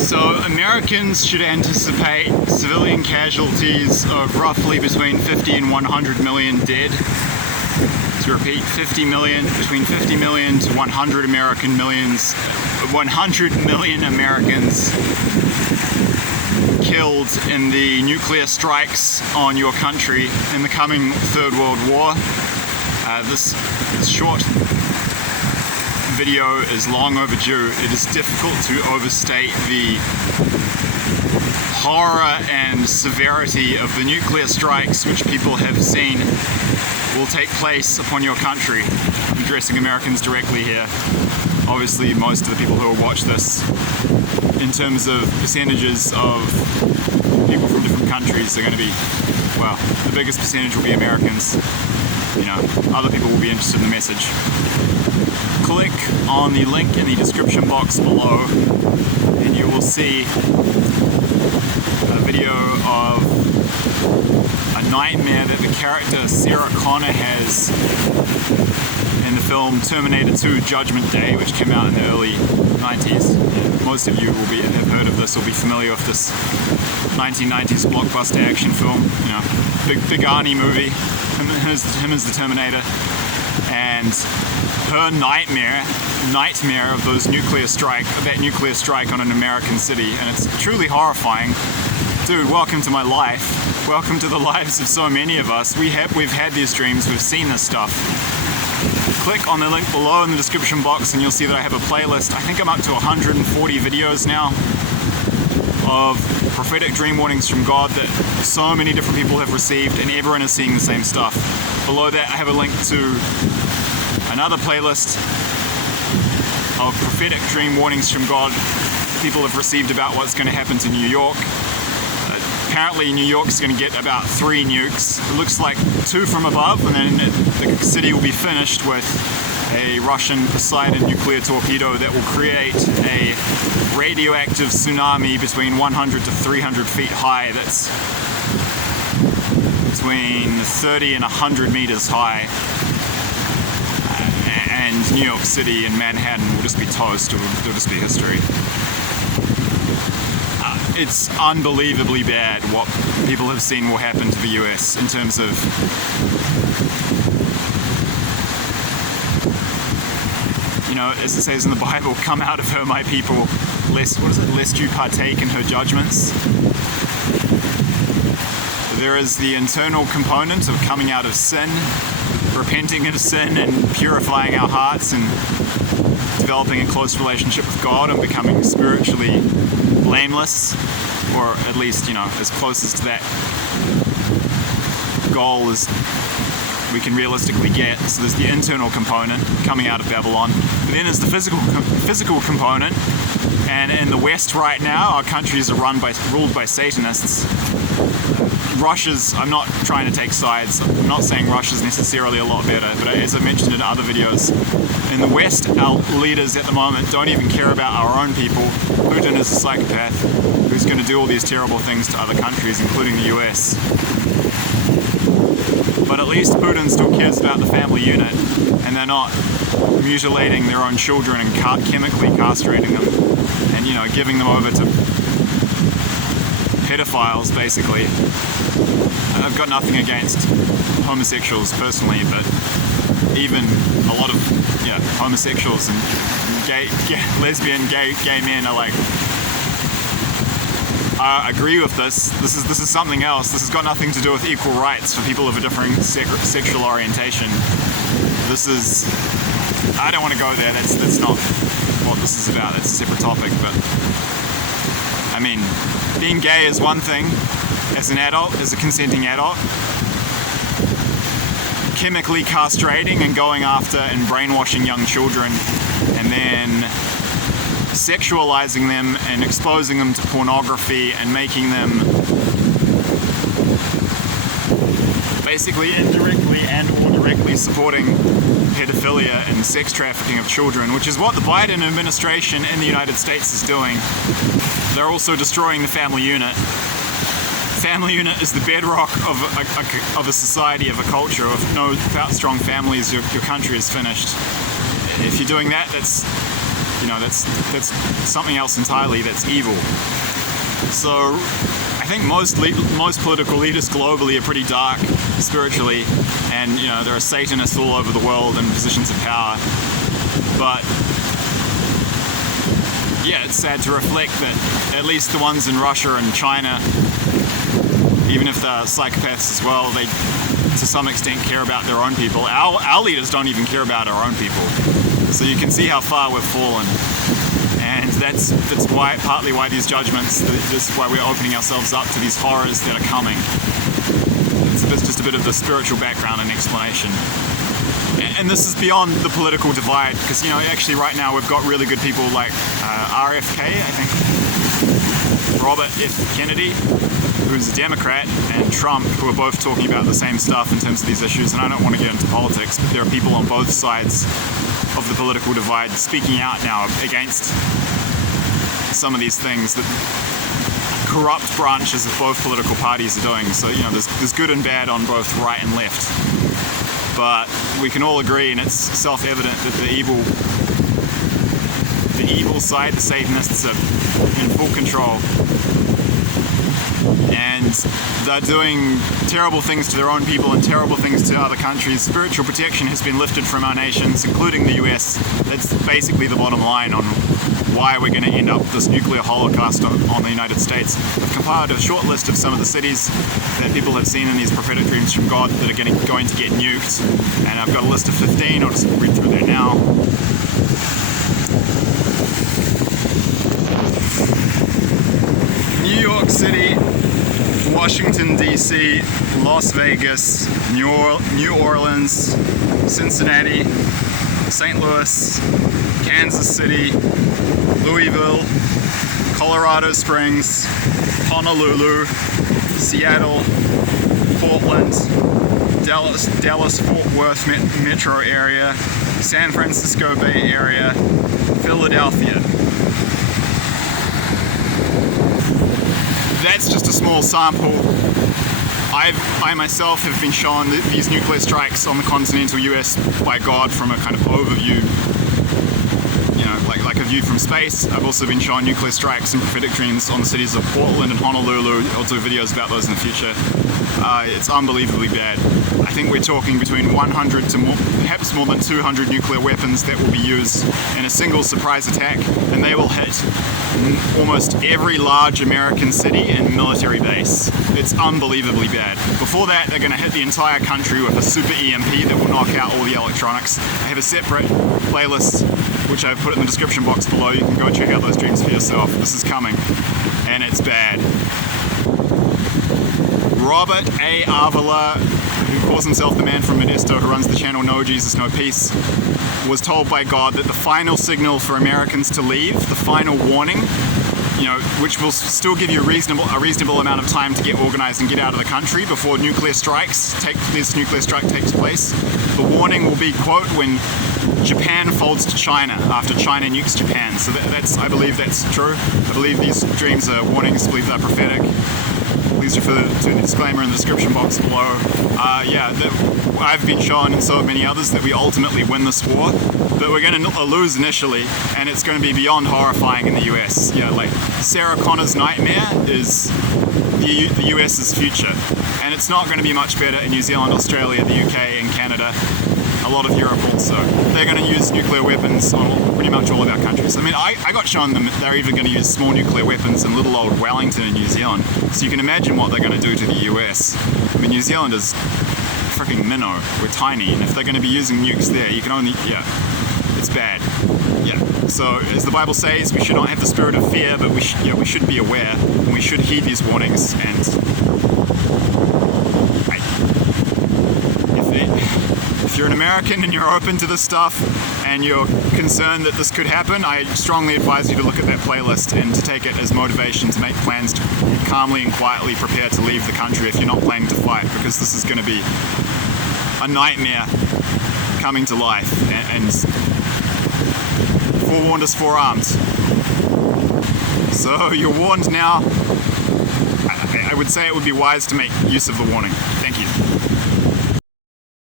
So Americans should anticipate civilian casualties of roughly between 50 and 100 million dead. To repeat, 50 million, between 50 million to 100 million Americans killed in the nuclear strikes on your country in the coming Third World War. This short video is long overdue. It is difficult to overstate the horror and severity of the nuclear strikes which people have seen will take place upon your country. I'm addressing Americans directly here. Obviously, most of the people who will watch this, in terms of percentages of people from different countries, are going to be, well, the biggest percentage will be Americans. You know, other people will be interested in the message. Click on the link in the description box below and you will see a video of a nightmare that the character Sarah Connor has in the film Terminator 2 Judgment Day, which came out in the early 90s. Most of you have heard of this, will be familiar with this 1990s blockbuster action film, you know, big Arnie movie, him as the Terminator, and her nightmare of that nuclear strike on an American city, and it's truly horrifying. Dude, welcome to my life. Welcome to the lives of so many of us. We've had these dreams, we've seen this stuff. Click on the link below in the description box and you'll see that I have a playlist. I think I'm up to 140 videos now of prophetic dream warnings from God that so many different people have received, and everyone is seeing the same stuff. Below that I have a link to another playlist of prophetic dream warnings from God people have received about what's going to happen to New York. Apparently New York's going to get about 3 nukes. It looks like 2 from above, and then the city will be finished with a Russian Poseidon nuclear torpedo that will create a radioactive tsunami between 100 to 300 feet high that's between 30 and 100 meters high. And New York City and Manhattan will just be toast. It'll just be history. It's unbelievably bad what people have seen will happen to the US in terms of as it says in the Bible, come out of her, my people, lest you partake in her judgments. There is the internal component of coming out of sin, repenting of sin and purifying our hearts and developing a close relationship with God and becoming spiritually blameless, or at least, as close as to that goal as we can realistically get. So there's the internal component, coming out of Babylon. And then there's the physical component. And in the West right now, our countries are ruled by Satanists. I'm not trying to take sides. I'm not saying Russia's necessarily a lot better, but as I mentioned in other videos, in the West, our leaders at the moment don't even care about our own people. Putin is a psychopath who's going to do all these terrible things to other countries, including the US. But at least Putin still cares about the family unit, and they're not mutilating their own children and chemically castrating them, and giving them over to pedophiles, basically. I've got nothing against homosexuals personally, but even a lot of homosexuals and lesbian, gay men are like, I agree with this. This is something else. This has got nothing to do with equal rights for people of a different sexual orientation. I don't want to go there. That's not what this is about. It's a separate topic. But I mean, being gay is one thing. As an adult, as a consenting adult, chemically castrating and going after and brainwashing young children, and then sexualizing them and exposing them to pornography and making them basically indirectly and or directly supporting pedophilia and sex trafficking of children, which is what the Biden administration in the United States is doing. They're also destroying the family unit. Family unit is the bedrock of a society, of a culture. Without strong families, your country is finished. If you're doing that, you know, that's something else entirely. That's evil. So I think most political leaders globally are pretty dark spiritually, and you know, there are Satanists all over the world in positions of power. But yeah, it's sad to reflect that at least the ones in Russia and China, even if they're psychopaths as well, they to some extent care about their own people. Our leaders don't even care about our own people. So you can see how far we've fallen. And that's why, partly why these judgments, this is why we're opening ourselves up to these horrors that are coming. It's just a bit of the spiritual background and explanation. And this is beyond the political divide, because, you know, actually right now we've got really good people like RFK, I think, Robert F. Kennedy, who's a Democrat, and Trump, who are both talking about the same stuff in terms of these issues. And I don't want to get into politics, but there are people on both sides of the political divide speaking out now against some of these things that corrupt branches of both political parties are doing. So, you know, there's good and bad on both right and left. But we can all agree, and it's self-evident, that the evil side, the Satanists, are in full control. And they're doing terrible things to their own people and terrible things to other countries. Spiritual protection has been lifted from our nations, including the US. That's basically the bottom line on why we're going to end up with this nuclear holocaust on the United States. I've compiled a short list of some of the cities that people have seen in these prophetic dreams from God that are going to get nuked. And I've got a list of 15, I'll just read through there now. New York City, Washington DC, Las Vegas, New Orleans, Cincinnati, St. Louis, Kansas City, Louisville, Colorado Springs, Honolulu, Seattle, Portland, Dallas-Fort Worth metro area, San Francisco Bay Area, Philadelphia. That's just a small sample. I myself have been shown these nuclear strikes on the continental US by God from a kind of overview, you know, like a view from space. I've also been shown nuclear strikes in prophetic dreams on the cities of Portland and Honolulu. I'll do videos about those in the future. It's unbelievably bad. I think we're talking between 100 to perhaps more than 200 nuclear weapons that will be used in a single surprise attack, and they will hit almost every large American city and military base. It's unbelievably bad. Before that, they're going to hit the entire country with a super EMP that will knock out all the electronics. I have a separate playlist, which I've put in the description box below. You can go and check out those dreams for yourself. This is coming, and it's bad. Robert A. Avila, who calls himself the man from Modesto, who runs the channel No Jesus, No Peace, was told by God that the final signal for Americans to leave, the final warning, you know, which will still give you a reasonable amount of time to get organized and get out of the country before this nuclear strike takes place. The warning will be, quote, when Japan folds to China after China nukes Japan. So I believe that's true. I believe these dreams are warnings. I believe they're prophetic. Please refer to the disclaimer in the description box below. I've been shown, and so have many others, that we ultimately win this war, but we're going to lose initially, and it's going to be beyond horrifying in the US. Yeah, like Sarah Connor's nightmare is the US's future, and it's not going to be much better in New Zealand, Australia, the UK, and Canada. A lot of Europe also. They're going to use nuclear weapons on pretty much all of our countries. I mean, I got shown them, they're even going to use small nuclear weapons in little old Wellington in New Zealand. So you can imagine what they're going to do to the US. I mean, New Zealand is freaking minnow. We're tiny, and if they're going to be using nukes there, you can only, yeah, it's bad. Yeah. So as the Bible says, we should not have the spirit of fear, but we should be aware, and we should heed these warnings. And if you're an American and you're open to this stuff and you're concerned that this could happen, I strongly advise you to look at that playlist and to take it as motivation to make plans to calmly and quietly prepare to leave the country if you're not planning to fight, because this is going to be a nightmare coming to life, and forewarned is forearmed. So you're warned now. I would say it would be wise to make use of the warning.